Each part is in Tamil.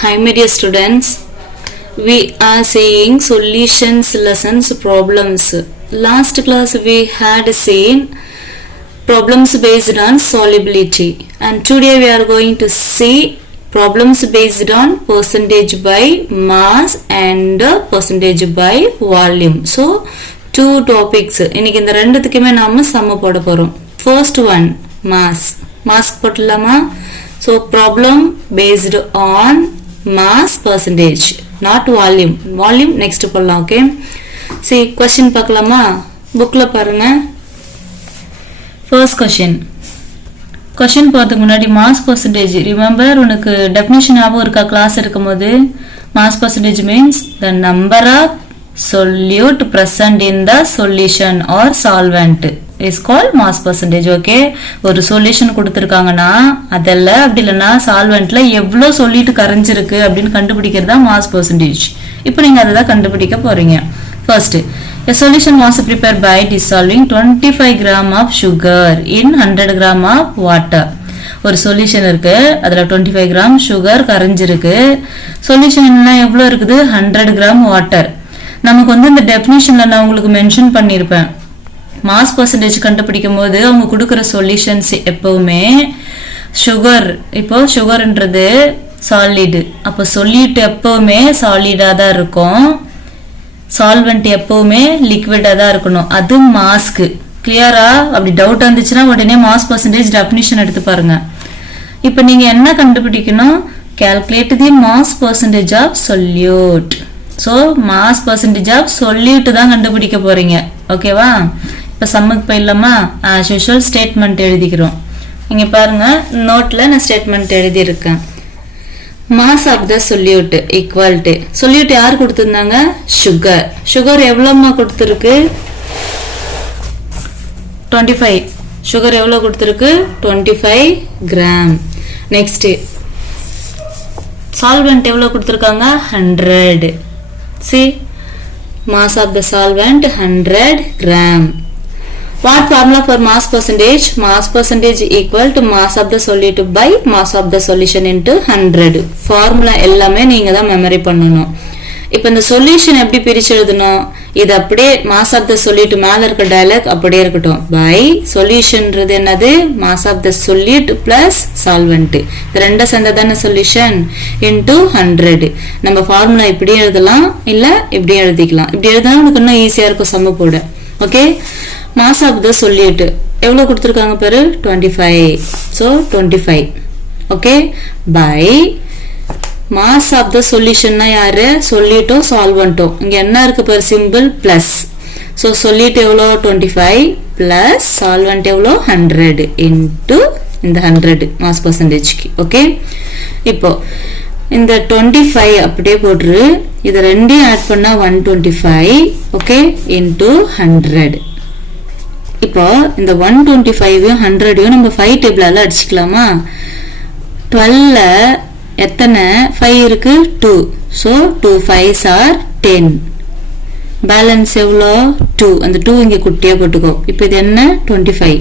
Hi my dear students, we are seeing solutions lessons problems. Last class we had seen problems based on solubility and today we are going to see problems based on percentage by mass and percentage by volume. So two topics. இன்னைக்கு இந்த ரெண்டுத்துக்குமே நாம சம போட போறோம். First one mass போடலாமா? So problem based on mass percentage not volume next போடலாம். Okay, see question பார்க்கலாமா? bookல பாருங்க. First question பார்த்துக்கு முன்னாடி mass percentage remember உனக்கு definition ஞாபகம் இருக்கா? கிளாஸ் இருக்கும்போது mass percentage means the number of solute present in the solution or solvent is called mass percentage. Okay, ஒரு சொல்யூஷன் கொடுத்திருக்காங்கன்னா அதல்ல அப்படி இல்லனா சால்வென்ட்ல எவ்வளவு சொல்லிட்டு கரைஞ்சிருக்கு அப்படினு கண்டுபிடிக்கிறது தான் mass percentage. இப்போ நீங்க அத தான் கண்டுபிடிக்க போறீங்க. First, a solution was prepared by dissolving 25 gram of sugar in 100 gram of water. ஒரு சொல்யூஷன் இருக்கு, அதுல 25 gram sugar கரைஞ்சிருக்கு. சொல்யூஷன் என்ன எவ்வளவு இருக்குது? 100 gram water. நமக்கு வந்து இந்த டெஃபினிஷன்ல நான் உங்களுக்கு மென்ஷன் பண்ணிருப்பேன். மாஸ் பர்சன்டேஜ் கண்டுபிடிக்கும் போது அவங்க கொடுக்கிற சொல்யூஷன்ஸ் எப்பவுமே சுகர், இப்போ சுகர்ன்றது சாலிட், அப்போ சொல்யூட் எப்பவுமே சாலிடா தான் இருக்கும், சால்வெண்ட் எப்பவுமே லிக்விடா தான் இருக்கணும். அது மாஸ்க்கு கிளியரா? அப்படி டவுட் வந்துச்சுன்னா உடனே மாஸ் பர்சன்டேஜ் டெஃபினிஷன் எடுத்து பாருங்க. இப்போ நீங்க என்ன கண்டுபிடிக்கணும்? Calculate the mass percentage of solute. So mass percentage of solute தான் கண்டுபிடிக்க போறீங்க. ஓகேவா? இப்போ சம்முக்கு போயிடலாமா? ஆஸ் யூஷுவல் ஸ்டேட்மெண்ட் எழுதிக்கிறோம். இங்க பாருங்க, நோட்ல நான் ஸ்டேட்மெண்ட் எழுதியிருக்கேன். Mass of the solute equal to, solute யார் கொடுத்திருந்தாங்க? சுகர் எவ்வளோமா கொடுத்துருக்கு? 25. சுகர் எவ்வளோ கொடுத்துருக்கு? 25 கிராம். நெக்ஸ்ட் சால்வெண்ட் எவ்வளோ கொடுத்துருக்காங்க? 100. See, mass of the solvent 100 gram. What formula for mass percentage? Mass percentage equal to mass of the solute by mass of the solution into 100. Formula எல்லாமே நீங்க தான் மெமரி பண்ணணும். இப்போ இந்த சொல்யூஷன் எப்படி பிரிச்சு எழுதணும்? இது அப்படியே மாஸ் ஆஃப் த சொல்யூட் மேல இருக்க டயலாக் அப்படியே இருக்கட்டும். பை சொல்யூஷன்ன்றது என்னது? Mass of the solute plus solvent, இது ரெண்டும் சேர்ந்ததான சொல்யூஷன் இன்டு 100. நம்ம ஃபார்முலா இப்படி எழுதலாம், இல்ல இப்படி எழுதிக்கலாம். இப்படி எழுதினா உங்களுக்கு இன்னும் ஈஸியா இருக்கும் சம்ம போட. Okay, mass of the solute எவ்வளவு கொடுத்துருக்காங்க பாரு? 25. So 25. Okay, by mass of the சொல்யூஷன்னா யாரு? சொல்யூட்டோ சால்வெண்டோ. இங்க என்ன இருக்கு பாரு? Simple plus. ஸோ சொல்யூட் எவ்வளோ? 25 பிளஸ் சால்வெண்ட் எவ்வளோ? 100 இன்டு இந்த 100 மாஸ் பர்சன்டேஜ்க்கு. ஓகே, இப்போ இந்த 25 அப்படியே போட்டுரு, இதை ரெண்டையும் ஆட் பண்ணா 125. Okay, into 100. இப்போ இந்த 125யும் 100யும் நம்ம 5 டேபிளால அடிச்சுக்கலாமா? 12ல எத்தனை 5 இருக்கு? 2. So 2 5s are 10. பேலன்ஸ் எவ்வளோ? 2. அந்த 2 இங்கே குட்டியா போட்டுக்கோ. இப்போ இது என்ன? 25.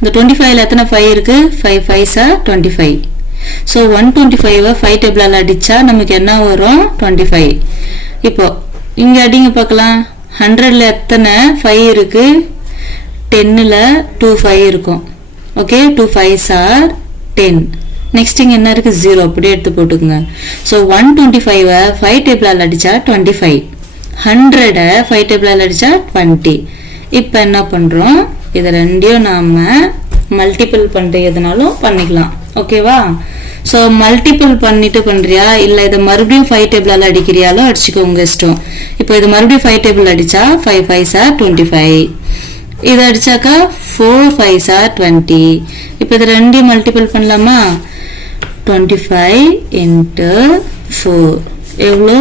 இந்த 25ல எத்தனை 5 இருக்கு? 5 5s are 25. ஸோ 125 5 டேபிளால அடிச்சா நமக்கு என்ன வரும்? 25. இப்போ இங்க அடிங்க பார்க்கலாம். 100ல எத்தனை 5 இருக்கு? 10ல 2 5 இருக்கும். Okay, 2 5s are 10. நெக்ஸ்ட் இங்க என்ன இருக்கு? 0. அப்படியே எடுத்து போட்டுக்கோங்க. ஸோ 125 5 டேபிளால் அடிச்சா 25, 100 5 டேபிளால் அடிச்சா 20. இப்போ என்ன பண்றோம்? இதை ரெண்டையும் நாம மல்டிபிள் பண்றதுனாலும் பண்ணிக்கலாம். ஓகேவா? ஸோ மல்டிபிள் பண்ணிட்டு பண்றியா இல்ல இதை மறுபடியும் 5 டேபிளால் அடிக்கிறியாலோ அடிச்சுக்கோ, உங்க இஷ்டம். இப்போ இது மறுபடியும் 5 டேபிள் அடிச்சா 5 5s are 25. இதை அடிச்சாக்கா 4 5s are 20. இப்போ இது ரெண்டையும் மல்டிபிள் பண்ணலாமா? 25 into 4 எவ்வளோ?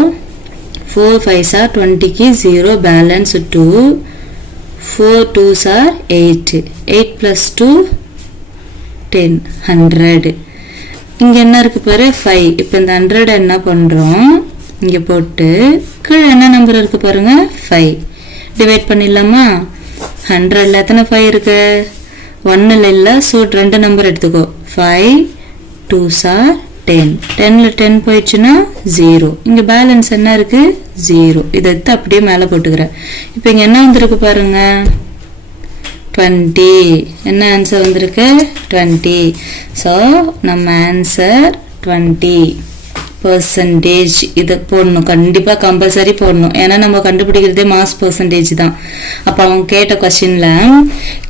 4 5s are 20க்கு 0 balance 2. 4 2s are 8. 8 plus 2 10. 100. இங்க என்ன இருக்கு பாரு? 5. இப்போ இந்த 100 என்ன பண்றோம்? இங்க போட்டு கீழே என்ன நம்பர் இருக்கு பாருங்க? 5. டிவைட் பண்ணிடலாமா? 100ல எத்தனை 5 இருக்கு? 1ல இல்ல, ஸோ 2 நம்பர் எடுத்துக்கோ. 5 2s are 10. 10ல 10 போயிடுச்சுன்னா 0. இங்க பேலன்ஸ் என்ன இருக்கு? 0. இதை எடுத்து அப்படியே மேலே போட்டுக்கிறேன். இப்போ இங்க என்ன வந்திருக்கு பாருங்க, 20. என்ன ஆன்சர் வந்திருக்கு? 20. ஸோ நம்ம ஆன்சர் 20%. இதை போடணும், கண்டிப்பா கம்பல்சரி போடணும். ஏன்னா நம்ம கண்டுபிடிக்கிறதே மாஸ் பெர்சன்டேஜ் தான். அப்ப அவங்க கேட்ட கொஸ்டின்ல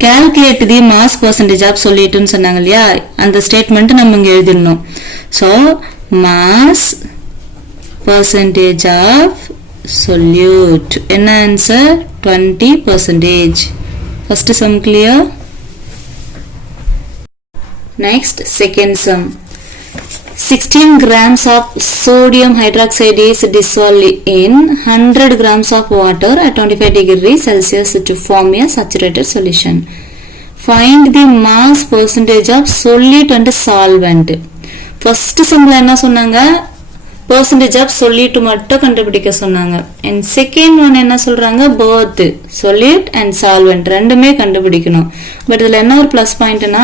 calculate the mass percentage of சொல்லிட்டுன்னு சொன்னாங்க இல்லையா, அந்த ஸ்டேட்மெண்ட் நம்ம இங்க எழுதிடணும். So mass percentage of solute என்ன ஆன்சர்? 20%. First sum clear. Next second sum. 16 grams of sodium hydroxide is dissolved in 100 grams of water at 25 degrees Celsius to form a saturated solution. Find the mass percentage of solute and solvent. First sumல என்ன சொன்னாங்க? percentage of solute மட்டும் கண்டுபிடிக்க சொன்னாங்க. And second one என்ன சொல்றாங்க? both solute and solvent ரெண்டுமே கண்டுபிடிக்கணும். பட் இதுல என்ன ஒரு ப்ளஸ் பாயிண்ட்னா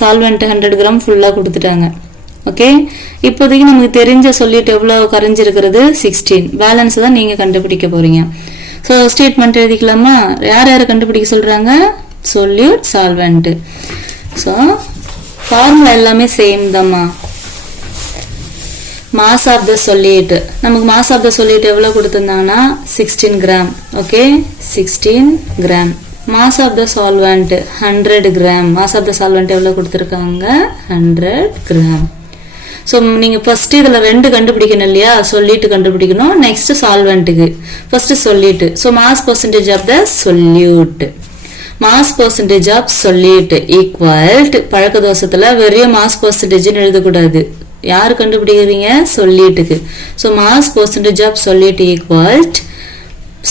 solvent 100 கிராம் ஃபுல்லா கொடுத்துட்டாங்க. ஓகே, இப்போதைக்கு நமக்கு தெரிஞ்ச சொல்லிட்டு எவ்வளவு கரைஞ்சிருக்கிறது? 16. பேலன்ஸ் தான் நீங்க கண்டுபிடிக்க போறீங்க. ஸோ ஸ்டேட்மெண்ட் எழுதிக்கலாமா? யார் யாரை கண்டுபிடிக்க சொல்றாங்க? Solute, solvent. ஸோ ஃபார்முலா எல்லாமே சேம் தான்மா. மாஸ் ஆஃப் த சொல்யூட், நமக்கு மாஸ் ஆஃப் த சொல்யூட் எவ்வளவு கொடுத்திருந்தாங்கன்னா 16 gram. Okay, 16 gram. Mass of the solvent 100 gram. Mass of the solvent எவ்வளவு கொடுத்துருக்காங்க? 100 கிராம். ஸோ நீங்கள் ஃபர்ஸ்ட் இதில் ரெண்டு கண்டுபிடிக்கணும் இல்லையா, சொல்லிட்டு கண்டுபிடிக்கணும், நெக்ஸ்ட் சால்வெண்ட்டுக்கு. ஃபர்ஸ்ட் சொல்லிட்டு. So mass percentage of the solute, mass percentage of solute equal பழக்க தோசத்தில் வெறும் மாஸ் பர்சன்டேஜ்னு எழுதக்கூடாது. யார் கண்டுபிடிக்கிறீங்க? சொல்லிட்டுக்கு. So mass percentage of solute equal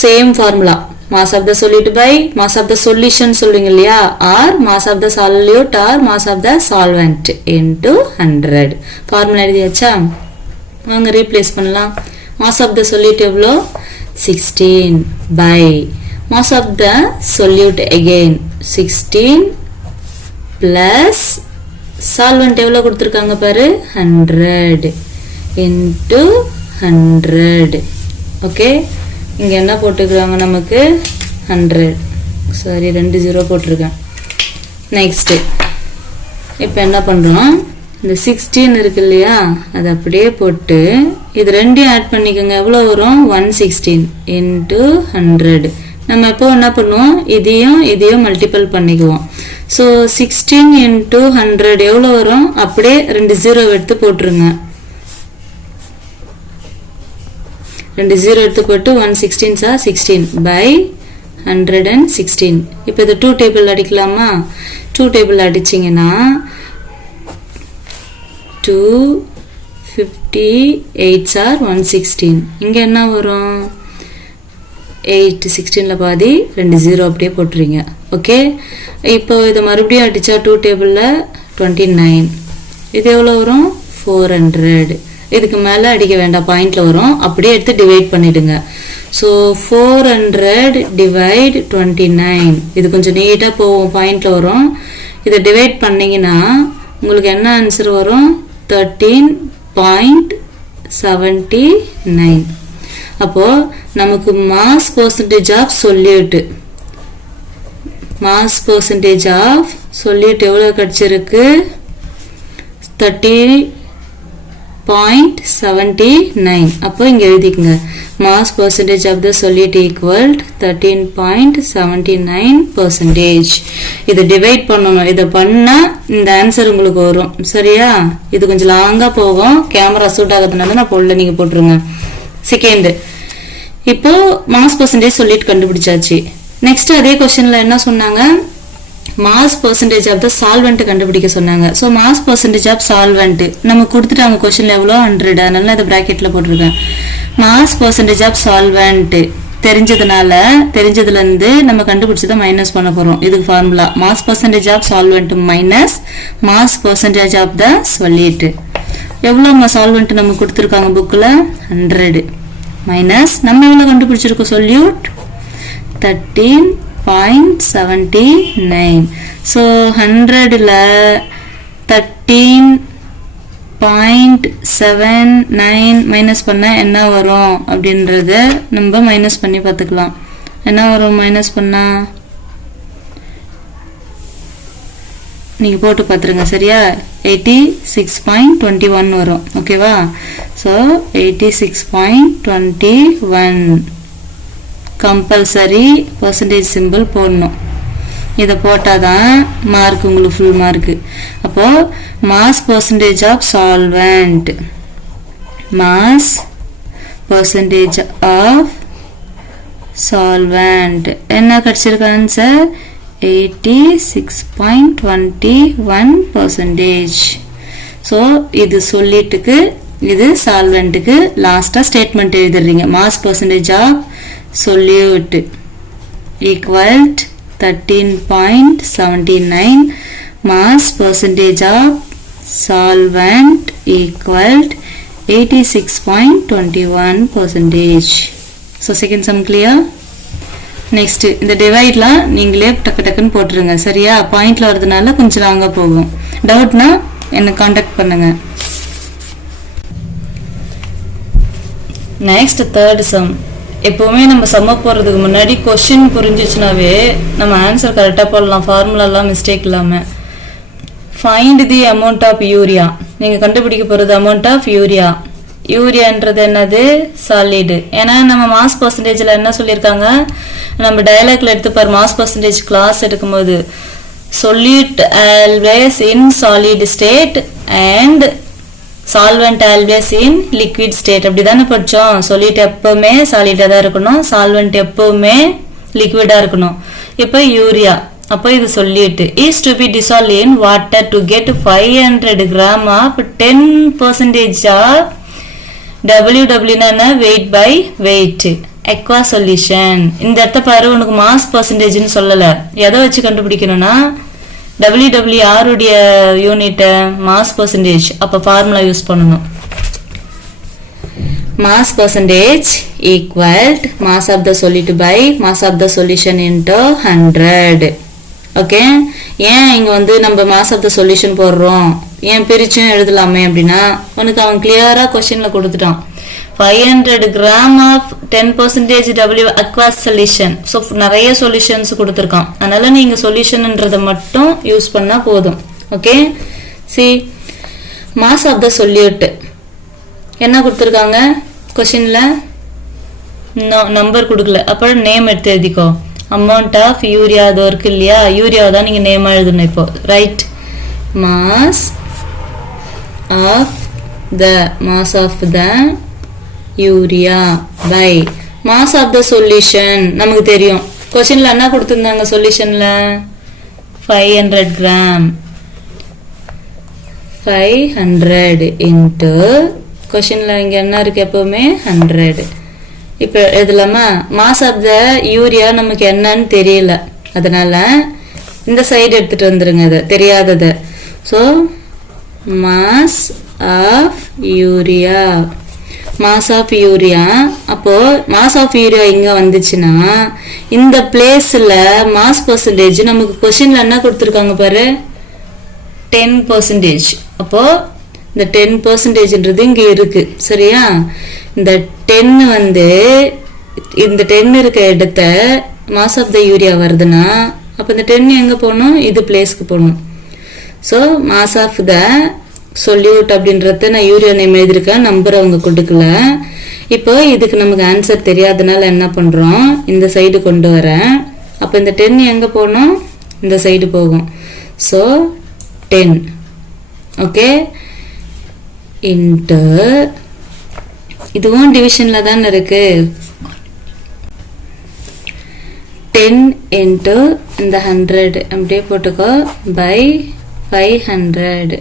same formula, mass of the solute by mass of the solution சொல்லுங்க இல்லையா, or mass of the solute or mass of the solvent into 100. Formula எழுதியாச்சா? வாங்க ரீப்ளேஸ் பண்ணலாம். mass of the solute எவ்வளோ? 16 by mass of the solute again 16 plus solvent எவ்வளோ கொடுத்துருக்காங்க பாரு? 100 into 100. ஓகே, இங்க என்ன போட்டுக்கிறாங்க நமக்கு? 100. சாரி, 2 0 போட்டிருக்கேன். நெக்ஸ்ட் இப்போ என்ன பண்றோம்? இந்த 16 இருக்கு இல்லையா, அதை அப்படியே போட்டு இது ரெண்டையும் ஆட் பண்ணிக்கோங்க. எவ்வளோ வரும்? 116 into 100. நம்ம இப்போ என்ன பண்ணுவோம்? இதையும் மல்டிபிள் பண்ணிக்குவோம். ஸோ 16 into 100 எவ்வளோ வரும்? அப்படியே 2 0 எடுத்து போட்டுருங்க. 2 0 எடுத்து போட்டு 116 16 by 116. இப்போ இது 2 டேபிள் அடிக்கலாமா? 2 டேபிள் அடிச்சிங்கன்னா 258 116. இங்கே என்ன வரும்? 8 16ல பாதி 2 0 அப்படியே போட்டுறீங்க. ஓகே, இப்போ இதை மறுபடியும் அடித்தா 2 டேபிளில் 29. இது எவ்வளோ வரும்? 400. இதுக்கு மேலே அடிக்க வேண்டாம், பாயிண்ட்ல வரும். அப்படியே எடுத்து டிவைட் பண்ணிடுங்க. So 400 divide 29. இது கொஞ்சம் நீட்டாக போகும், பாயிண்ட்ல வரும். இதை டிவைட் பண்ணீங்கன்னா உங்களுக்கு என்ன ஆன்சர் வரும்? 13.79. அப்போ நமக்கு mass percentage of solute, mass percentage of solute எவ்வளோ கிடைச்சிருக்கு? 13.79. அப்போ இங்க எழுதிக்கங்க, mass percentage of the solute equal 13.79%. இதை டிவைட் பண்ணணும். இதை பண்ணா இந்த ஆன்சர் உங்களுக்கு வரும். சரியா? இது கொஞ்சம் லாங்கா போகும், கேமரா சூட் ஆகிறதுனால நான் போடல, நீங்க போட்டுருங்க. செகண்ட், இப்போ மாஸ் பர்சன்டேஜ் சொல்லிட்டு கண்டுபிடிச்சாச்சு. நெக்ஸ்ட் அதே கொஸ்டின்ல என்ன சொன்னாங்க? Mass percentage of the solvent கண்டுபிடிக்க சொன்னாங்க. So mass percentage of solvent நமக்கு கொடுத்துட்டாங்க கொஸ்டின்ல எவ்வளோ? 100. அதனால அதை பிராக்கெட்ல போட்டிருக்கேன். மாஸ் பர்சன்டேஜ் ஆஃப் சால்வெண்ட் தெரிஞ்சதுல இருந்து நம்ம கண்டுபிடிச்சதை மைனஸ் பண்ண போறோம். இதுக்கு formula mass percentage of solvent minus mass percentage of the solute. எவ்வளோ சால்வெண்ட் நமக்கு கொடுத்துருக்காங்க புக்கில்? 100 மைனஸ் நம்ம எவ்வளோ கண்டுபிடிச்சிருக்கோம்? சொல்யூட் 13.79. ஸோ 100ல் 13 0.79 மைனஸ் பண்ண என்ன வரும் அப்படின்றத நம்ம மைனஸ் பண்ணி பார்த்துக்கலாம். என்ன வரும் மைனஸ் பண்ணா நீங்க போட்டு பார்த்துருங்க சரியா. 86.21 வரும். ஓகேவா. ஸோ 86.21 கம்பல்சரி பர்சன்டேஜ் சிம்பிள் போடணும். இதை போட்டாதான் மார்க் உங்களுக்கு ஃபுல் மார்க். அப்போ mass percentage of solvent, mass percentage of solvent என்ன கிடைச்சிருக்கு ஆன்சர் 86.21%. ஸோ இது சொல்லிட்டுக்கு இது சால்வெண்ட்டுக்கு லாஸ்டா ஸ்டேட்மெண்ட் எழுதுறீங்க. Mass percentage of solute equal 13.79, mass percentage of solvent equal 86.21%. So second sum clear. Next இந்த டிவைட்லாம் நீங்களே டக்கு டக்குன்னு போட்டுருங்க சரியா. பாயிண்ட்ல வரதுனால கொஞ்சம் லாங்கா போகும். டவுட்னா என்ன காண்டாக்ட் பண்ணுங்க. Next third sum. எப்பவுமே நம்ம சம்ம போறதுக்கு முன்னாடி கொஸ்டின் புரிஞ்சிச்சுனாவே நம்ம ஆன்சர் கரெக்டாக போடலாம். ஃபார்முலாலாம் மிஸ்டேக் இல்லாமல். Find the amount of urea. நீங்கள் கண்டுபிடிக்க போகிறது அமௌண்ட் ஆஃப் யூரியா. யூரியான்றது என்னது சாலிடு. ஏன்னா நம்ம மாஸ் பர்சன்டேஜில் என்ன சொல்லியிருக்காங்க, நம்ம டயலாக்ல எடுத்துப்பார் மாஸ் பர்சன்டேஜ் கிளாஸ் எடுக்கும்போது solute always in solid state and solvent always in liquid state. அப்படிதானே படிச்சோம். solute எப்பவுமே சாலிடா தான் இருக்கணும், solvent எப்பவுமே லிக்விடா இருக்கணும். இப்போ யூரியா, அப்போ இது solute is to be dissolved in water to get 500 gram of 10% of WW weight by weight aqua solution. இந்த இடத்த பாரு, உனக்கு மாஸ் பர்சன்டேஜ்னு சொல்லல, எதை வச்சு கண்டுபிடிக்கணும்னா WW உடைய யூனிட் மாஸ் பர்சன்டேஜ். அப்ப ஃபார்முலா யூஸ் பண்ணணும். Mass percentage equal mass of the solute by mass of the solution into 100. Okay. ஏன் இங்க வந்து நம்ம மாஸ் ஆஃப் த சொல்யூஷன் போடுறோம், ஏன் பிரிச்சும் எழுதலாமே அப்படின்னா உனக்கு அவன் கிளியரா கொஸ்டின்ல கொடுத்துட்டான். 500 gram of 10% W aqueous solution. So நிறைய சொல்யூஷன்ஸ் கொடுத்துருக்கான். அதனால நீங்க சொல்யூஷன்ன்றதை மட்டும் யூஸ் பண்ணா போதும். Okay. See mass of the solute என்ன கொடுத்துருக்காங்க கொஸ்டின்ல, நம்பர் கொடுக்கல. அப்புறம் நேம் எடுத்து எழுதிக்கோ. அமௌண்ட் ஆஃப் யூரியா அது இருக்கு இல்லையா, யூரியாவை தான் நீங்க நேம் எழுதணும். இப்போ write mass of the urea by mass of the solution. நமக்கு தெரியும் கொஸ்டின்ல என்ன கொடுத்திருந்தாங்க, சொல்யூஷன்ல 500 கிராம். 500 இன்ட்டு கொஸ்டின்ல இங்க என்ன இருக்கு எப்பவுமே 100. இப்ப எழுதலாமா. மாஸ் ஆஃப் த யூரியா நமக்கு என்னன்னு தெரியல, அதனால இந்த சைடு எடுத்துட்டு வந்துருங்க அது தெரியாதது. So mass of urea, mass of urea. அப்போ மாஸ் ஆஃப் யூரியா இங்க வந்துச்சுன்னா இந்த பிளேஸ்ல மாஸ் பர்சன்டேஜ் நமக்கு கொஸ்டின்ல என்ன கொடுத்துருக்காங்க பாரு 10%. அப்போ இந்த 10%ன்றது இங்க இருக்கு சரியா. இந்த 10 வந்து இந்த 10 இருக்க இடத்த மாஸ் ஆஃப் த யூரியா வருதுன்னா அப்ப இந்த 10 எங்க போகணும், இது பிளேஸ்க்கு போகணும். So mass of the solute அப்படின்றத நான் யூரியா நேம் எழுதிருக்கேன், நம்பர் அவங்க கொடுக்கல. இப்போ இதுக்கு நமக்கு ஆன்சர் தெரியாதனால என்ன பண்றோம், இந்த சைடு கொண்டு வரேன். அப்ப இந்த 10 எங்க போகணும், இந்த சைடு போகும். ஸோ 10 ஓகே இன்ட்டு இதுவும் டிவிஷன்ல தான் இருக்கு. 10 இன்ட்டு இந்த 100 அப்படியே போட்டுக்கோ பை 500.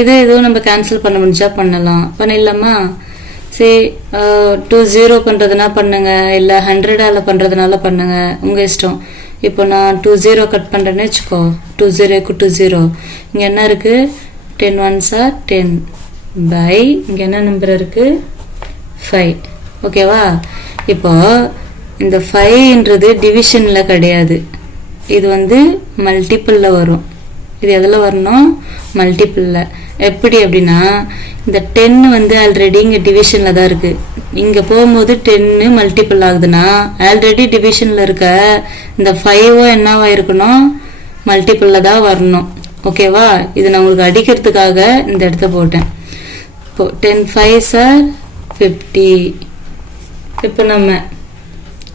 இதுவும் நம்ம கேன்சல் பண்ண முடிஞ்சா பண்ணலாம், பண்ணிடலாமா. சரி 20 பண்றதுனா பண்ணுங்க, இல்லை 100ஆல பண்றதுனால பண்ணுங்க, உங்க இஷ்டம். இப்போ நான் 20 கட் பண்றேன்னு வச்சுக்கோ. 20 = 20. இங்க என்ன இருக்கு 10 1s are 10 பை இங்க என்ன நம்பர் இருக்கு 5. ஓகேவா. இப்போ இந்த 5ன்றது டிவிஷன்ல கிடையாது, இது வந்து மல்டிபிள்ல வரும். இது எதில் வரணும்? மல்டிபிளில். எப்படி அப்படின்னா இந்த 10 வந்து ஆல்ரெடி இங்கே டிவிஷனில் தான் இருக்குது. இங்கே போகும்போது 10 மல்டிபிள் ஆகுதுன்னா ஆல்ரெடி டிவிஷனில் இருக்க இந்த 5 என்னவா இருக்கணும்? மல்டிபிளில் தான் வரணும். ஓகேவா? இது நான் உங்களுக்கு அடிக்கிறதுக்காக இந்த இடத்த போட்டேன். இப்போ 10 5s are 50. இப்போ நம்ம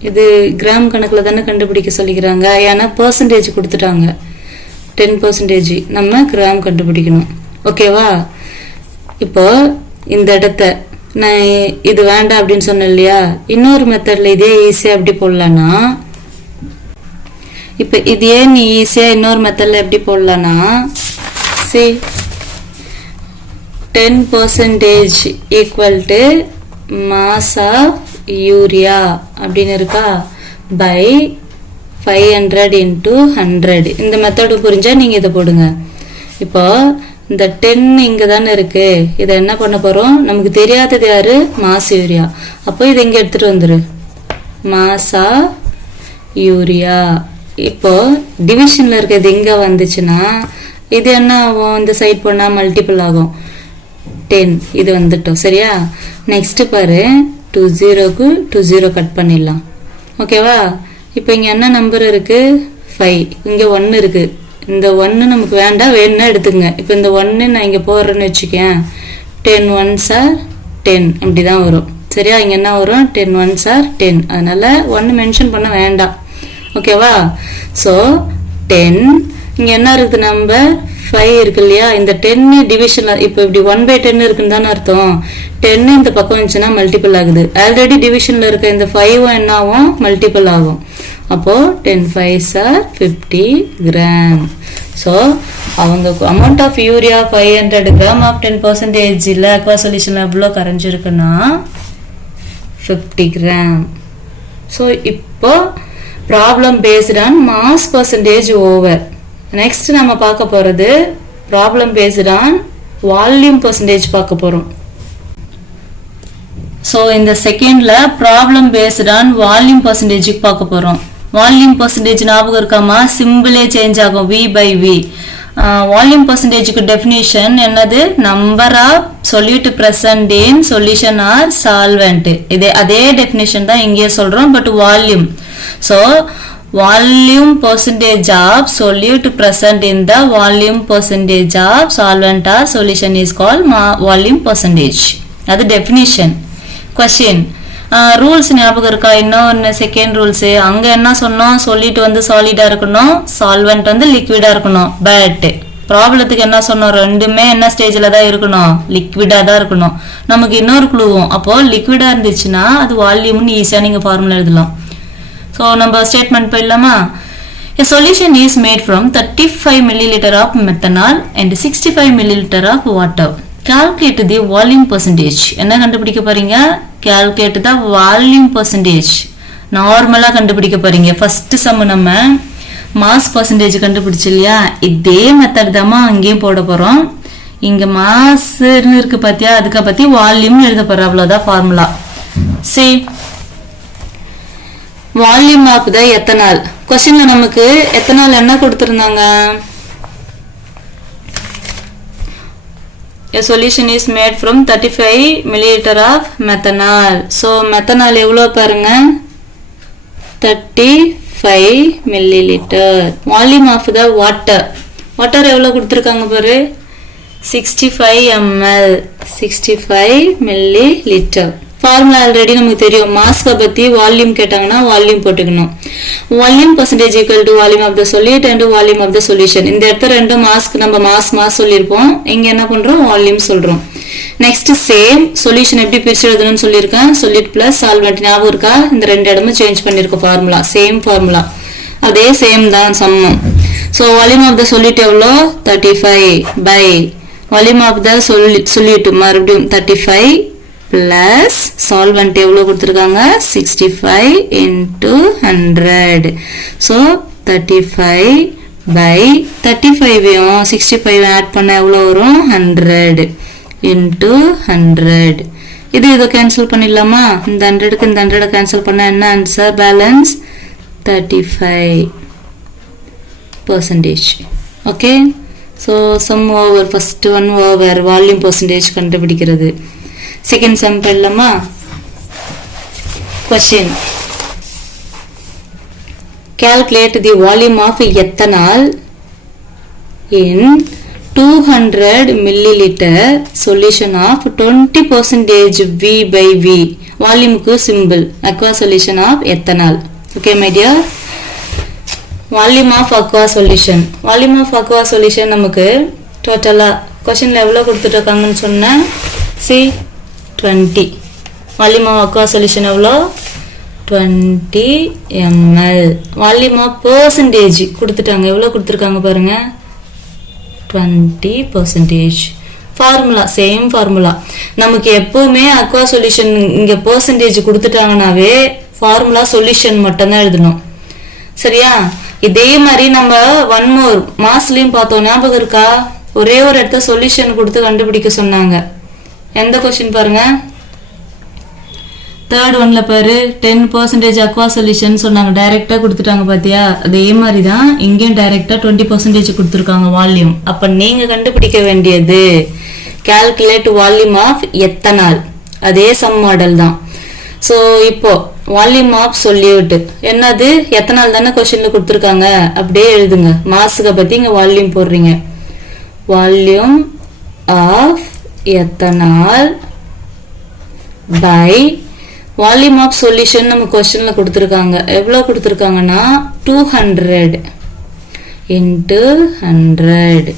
இது கிராம் கணக்கில் தானே கண்டுபிடிக்க சொல்லிக்கிறாங்க. ஏன்னா பர்சன்டேஜ் கொடுத்துட்டாங்க. 10% நம்ம கிராம் கண்டுபிடிக்கணும். ஓகேவா? இப்போ இந்த இடத்த நான் இது வேண்டாம் அப்படின்னு சொன்னேன் இல்லையா? இன்னொரு மெத்தடில் இதே ஈஸியாக எப்படி போடலான்னா, இப்போ இதே நீ ஈஸியாக இன்னொரு மெத்தடில் எப்படி போடலான்னா, c 10% equal to mass of urea அப்படின்னு இருக்கா, பை 500 into 100. இந்த மெத்தடு புரிஞ்சா நீங்கள் இதை போடுங்க. இப்போ இந்த 10 இங்கே தானே இருக்கு. இதை என்ன பண்ண போகிறோம்? நமக்கு தெரியாதது யாரு? Mass urea. அப்போ இதை இங்கே எடுத்துகிட்டு வந்துரு, மாசா யூரியா. இப்போ டிவிஷனில் இருக்கிறது இங்கே வந்துச்சுன்னா இது என்ன ஆகும்? இந்த சைட் போனால் மல்டிபிள் ஆகும். 10 இது வந்துட்டோம். சரியா? நெக்ஸ்ட் பாரு, 20க்கு 20 கட் பண்ணிடலாம். ஓகேவா? இப்போ இங்கே என்ன நம்பர் இருக்கு? 5. இங்கே 1 இருக்கு. இந்த 1 நமக்கு வேண்டாம், வேணும்னா எடுத்துங்க. இப்போ இந்த 1 நான் இங்கே போடுறேன்னு வச்சுக்கேன். 10 1s are 10 அப்படி தான் வரும். சரியா? இங்கே என்ன வரும்? 10 1s are 10. அதனால 1 மென்ஷன் பண்ண வேண்டாம். ஓகேவா? ஸோ 10 இங்கே என்ன இருக்குது? நம்பர் 5 இருக்கு இல்லையா? இந்த 10 டிவிஷனில் இப்போ இப்படி 1/10 இருக்குன்னு தானே அர்த்தம். 10 இந்த பக்கம் வந்துச்சுன்னா மல்டிபிள் ஆகுது. ஆல்ரெடி டிவிஷனில் இருக்க இந்த 5 என்ன ஆகும்? மல்டிபிள் ஆகும். அப்போ 10 5s are 50 கிராம். ஸோ அவங்க amount of urea 500 gram of 10% இல்லை அக்வா சொல்யூஷன் எவ்வளோ கரைஞ்சிருக்குன்னா 50 கிராம். ஸோ இப்போ problem based on mass percentage over. Next நம்ம பார்க்க போகிறது problem based on volume percentage பார்க்க போகிறோம். ஸோ இந்த செகண்டில் problem based on volume percentage பார்க்க போகிறோம். வால்யூம் பர்சன்டேஜ் ஞாபகம் இருக்காமா? சிம்பிளே சேஞ்ச் ஆகும், V by V. வால்யூம் பர்சன்டேஜுக்கு டெஃபினிஷன் என்னது? Number of solute present in solution R solvent. அதே டெஃபினிஷன் தான் இங்கேயே சொல்கிறோம், but volume. So volume percentage of solute present in the volume percentage of solvent or solution is called volume percentage. அது definition. Question. ரூல்ஸ் ஞாபகம் இருக்கா? இன்னொன்று செகண்ட் ரூல்ஸு. அங்கே என்ன சொன்னோம்? சொல்லிட்டு வந்து சாலிடாக இருக்கணும், சால்வெண்ட் வந்து லிக்விடாக இருக்கணும். பட் ப்ராப்ளத்துக்கு என்ன சொன்னோம்? ரெண்டுமே என்ன ஸ்டேஜில் தான் இருக்கணும்? லிக்விடாக தான் இருக்கணும். நமக்கு இன்னொரு குழுவும், அப்போது லிக்விடாக இருந்துச்சுன்னா அது வால்யூம்னு ஈஸியாக நீங்கள் ஃபார்முலா எழுதலாம். ஸோ நம்ம ஸ்டேட்மெண்ட் போயிடலாமா? A solution is made from 35 milliliter of methanol and 65 milliliter of water. Calculate the volume percentage. என்ன கண்டுபிடிக்க போறீங்க? Calculate the volume percentage. நார்மலாக கண்டுபிடிக்க போறீங்க. ஃபர்ஸ்ட் சம் நம்ம மாஸ் பர்சன்டேஜ் கண்டுபிடிச்சு இல்லையா? இதே மெத்தட் தாம்மா அங்கேயும் போட போகிறோம். இங்கே மாஸ்ன்னு இருக்கு பார்த்தியா? அதுக்கு பற்றி வால்யூம் எழுத போகிறோம். அவ்வளோதான் ஃபார்முலா. சரி, வால்யூம் ஆஃப் த எத்தனால். கொஸ்டின்ல நமக்கு எத்தனால் என்ன கொடுத்திருந்தாங்க? A solution is made from 35 milliliter of methanol. So methanol எவ்வளோ பாருங்க? 35 milliliter. Volume of the water. water எவ்வளோ கொடுத்திருக்காங்க பாரு? 65 ml. 65 milliliter. ஃபார்முலா ஆல்ரெடி நமக்கு தெரியும். மாஸ்கை பற்றி வால்யூம் கேட்டாங்கன்னா வால்யூம் போட்டுக்கணும். Volume percentage equal to volume of the solute and volume of the solution. இந்த இடத்துல ரெண்டும் மாஸ்க்கு நம்ம மாஸ் சொல்லியிருப்போம். இங்கே என்ன பண்ணுறோம்? வால்யூம் சொல்கிறோம். நெக்ஸ்ட் சேம் சொல்யூஷன் எப்படி பிரிச்சு எழுதணும்னு சொல்லியிருக்கேன். சொல்யூட் பிளஸ் சால்வெண்ட் ஞாபகம் இருக்கா? இந்த ரெண்டு இடமும் சேஞ்ச் பண்ணியிருக்கோம். ஃபார்முலா சேம் ஃபார்முலா, அதே சேம் தான் சம்மம். So volume of the solute எவ்வளோ? 35 by volume of the solute மறுபடியும் 35 plus solvent எவ்வளோ கொடுத்துருக்காங்க? 65 into 100. So 35 by 35 65 ஆட் பண்ண எவ்வளோ வரும்? 100 into 100. இதை கேன்சல் பண்ணிடலாமா? இந்த 100க்கு இந்த 100 கேன்சல் பண்ண என்ன answer? Balance 35%. Okay, so some over first one over volume percentage கண்டுபிடிக்கிறது. செகண்ட் சம் பண்ணலாமா? Question, calculate the volume of ethanol in 200 milliliter solution of 20% V by V. Volume ku symbol aqua solution of ethanol. Okay my dear, volume of aqua solution. Volume of aqua solution நமக்கு டோட்டலா क्वेश्चनல எவ்வளவு கொடுத்துட்டாங்கன்னு சொன்னா see 20. Volume of aqua solution எவ்வளோ 20 ml. Volume of percentage கொடுத்துட்டாங்க, எவ்வளவு கொடுத்திருக்காங்க பாருங்க 20%. Formula same formula. நமக்கு எப்பவுமே அக்வா சொல்யூஷன் இங்க பெர்சன்டேஜ் கொடுத்துட்டாங்கனாவே ஃபார்முலா சொல்யூஷன் மட்டும் தான் எழுதணும். சரியா? இதே மாதிரி நம்ம ஒன் மோர் மாஸ்லயும் பார்த்தோம், ஞாபகம் இருக்கா? ஒரே ஒரு இடத்த சொல்யூஷன் கொடுத்து கண்டுபிடிக்க சொன்னாங்க. எந்த क्वेश्चन பாருங்க, தேர்ட் ஒன்ல பாரு 10% அக்வா சொல்யூஷன் சொன்னாங்க, டைரக்டா கொடுத்துட்டாங்க பாத்தியா? அதே மாதிரி தான் இங்கேயும் டைரக்டா 20% கொடுத்துருக்காங்க வால்யூம். அப்ப நீங்க கண்டுபிடிக்க வேண்டியது கால்குலேட் வால்யூம் ஆஃப் எத்தனால். அதே சம் மாடல் தான். ஸோ இப்போ வால்யூம் ஆஃப் சொல்யூட் என்னது? எத்தனால் தானே கொஸ்டின்ல கொடுத்துருக்காங்க, அப்படியே எழுதுங்க. மாசுக்கு பத்தி இங்க வால்யூம் போடுறீங்க. Volume of ethanol by volume of solution நம்ம क्वेश्चनல கொடுத்திருக்காங்க. எவ்வளவு கொடுத்திருக்காங்கன்னா 200 into 100.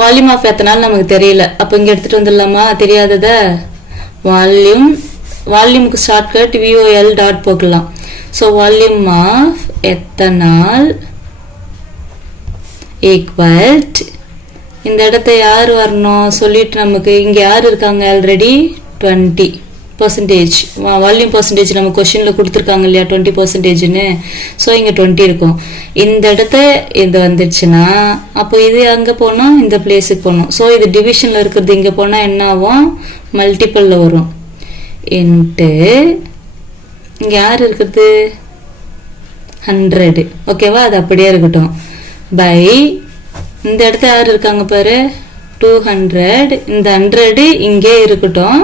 வால்யூம் ஆஃப் எத்தனால் நமக்கு தெரியல, அப்ப இங்க எடுத்துட்டு வந்துடலாமா? தெரியாதத வால்யூமுக்கு ஷார்ட்கட் VOL டாட் போக்கலாம். ஸோ வால்யூம் ஆஃப் எத்தனால் ஈக்குவல் இந்த இடத்த யார் வரணும் சொல்லிட்டு நமக்கு இங்க யார் இருக்காங்க ஆல்ரெடி 20%. வால்யூம் பர்சன்டேஜ் நம்ம क्वेश्चनல கொடுத்துருக்காங்க இல்லையா 20%ன்னு. ஸோ இங்க 20 இருக்கும். இந்த இடத்த இது வந்துடுச்சுன்னா அப்போ இது அங்க போனோம், இந்த பிளேஸுக்கு போகணும். ஸோ இது டிவிஷன்ல இருக்கிறது இங்க போனா என்ன ஆகும்? மல்டிபிள்ல வரும். இன்ட்டு இங்க யார் இருக்கிறது 100. ஓகேவா? அது அப்படியே இருக்கட்டும். பை இந்த இடத்த யார் இருக்காங்க பாரு 200. இந்த 100 இங்கே இருக்கட்டும்.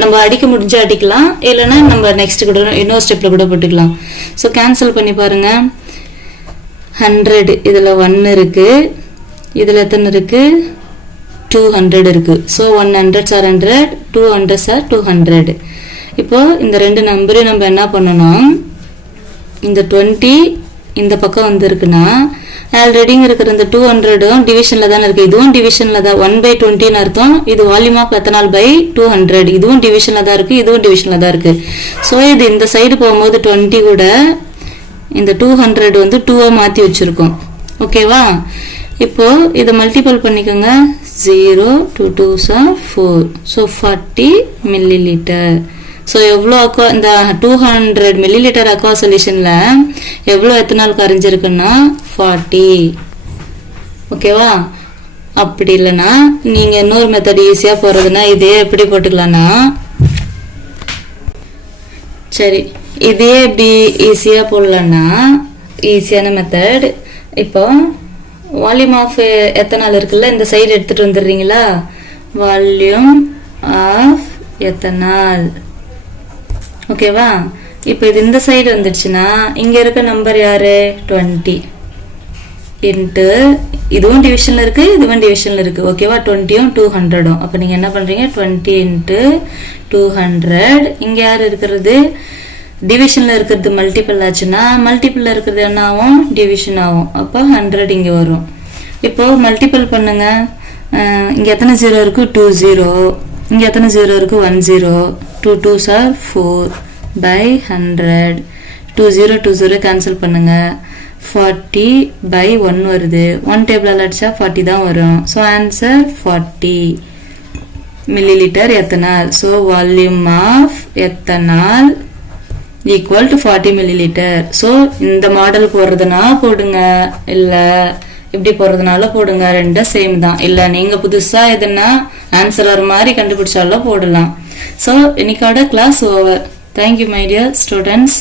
நம்ம அடிக்க முடிஞ்சா அடிக்கலாம், இல்லைன்னா நம்ம நெக்ஸ்ட் கூட இன்னொரு ஸ்டெப்ல கூட போட்டுக்கலாம். ஸோ கேன்சல் பண்ணி பாருங்க. 100 இதுல 1 இருக்கு, இதுல எத்தனை இருக்கு 200 இருக்கு. So 100 or 100, 200 or 200. இப்போ இந்த ரெண்டு நம்பரையும் நம்ம என்ன பண்ணணும், இந்த 20 இந்த பக்கம் வந்துருக்குன்னா ஆல்ரெடி இருக்கிற இந்த 200 டிவிஷன்ல தானே இருக்கு. இதுவும் டிவிஷன்ல தான் 1/20 அர்த்தம். இது வால்யூம் ஆஃப் எத்தனால் பை 200. இதுவும் டிவிஷன்ல தான் இருக்கு, இதுவும் டிவிஷன்ல தான் இருக்கு. ஸோ இது இந்த சைடு போகும்போது 20 கூட இந்த 200 வந்து 2 மாத்தி வச்சிருக்கோம். ஓகேவா? இப்போ இதை மல்டிபிள் பண்ணிக்கோங்க. 0 2 2s are 4. So 40 millilitre. So எவ்வளோ அக்வா இந்த 200 மில்லிலிட்டர் அக்வா சொல்யூஷன்ல எவ்வளோ எத்தனால் கரைஞ்சிருக்குன்னா 40. ஓகேவா? அப்படி இல்லைன்னா நீங்க இன்னொரு மெத்தட் ஈஸியா போறதுன்னா இதே எப்படி போட்டுக்கலாம்னா, சரி இதே எப்படி ஈஸியா போடலாம்னா ஈஸியான மெத்தட். இப்போ வால்யூம் ஆஃப் எத்தனால் இருக்குல்ல, இந்த சைடு எடுத்துட்டு வந்துடுறீங்களா? Volume of ethanol. ஓகேவா? இப்போ இது இந்த சைடு வந்துடுச்சுன்னா இங்க இருக்க நம்பர் யாரு 20 இன்ட்டு இதுவும் டிவிஷன்ல இருக்கு, இதுவும் டிவிஷன்ல இருக்கு. ஓகேவா? 20யும் 200ம். அப்ப நீங்க என்ன பண்றீங்க 20 இன்ட்டு 200. இங்க யாரு இருக்கிறது டிவிஷன்ல இருக்கிறது மல்டிபிள் ஆச்சுன்னா மல்டிபிள்ல இருக்கிறது என்ன ஆகும் டிவிஷன் ஆகும். அப்போ 100 இங்க வரும். இப்போ மல்டிபிள் பண்ணுங்க. இங்க எத்தனை 0 இருக்கு 20. இங்க எத்தனை 0 இருக்கு 10. 2 2s are 4 by 100. 20 20 கேன்சல் பண்ணுங்க. 40 by 1 வருது. 1 டேபிள் அடிச்சா 40 தான் வரும். So answer 40 millilitre ethanol. So volume of ethanol equal to 40 millilitre. So இந்த மாடல் போடுறதுனா போடுங்க, இல்லை இப்படி போடுறதுனால போடுங்க, ரெண்டும் சேம் தான். இல்லை நீங்க புதுசா எதுனா ஆன்சர் வர மாதிரி கண்டுபிடிச்சாலும் போடலாம். ஸோ இன்னைக்கோட class over. Thank you my dear students.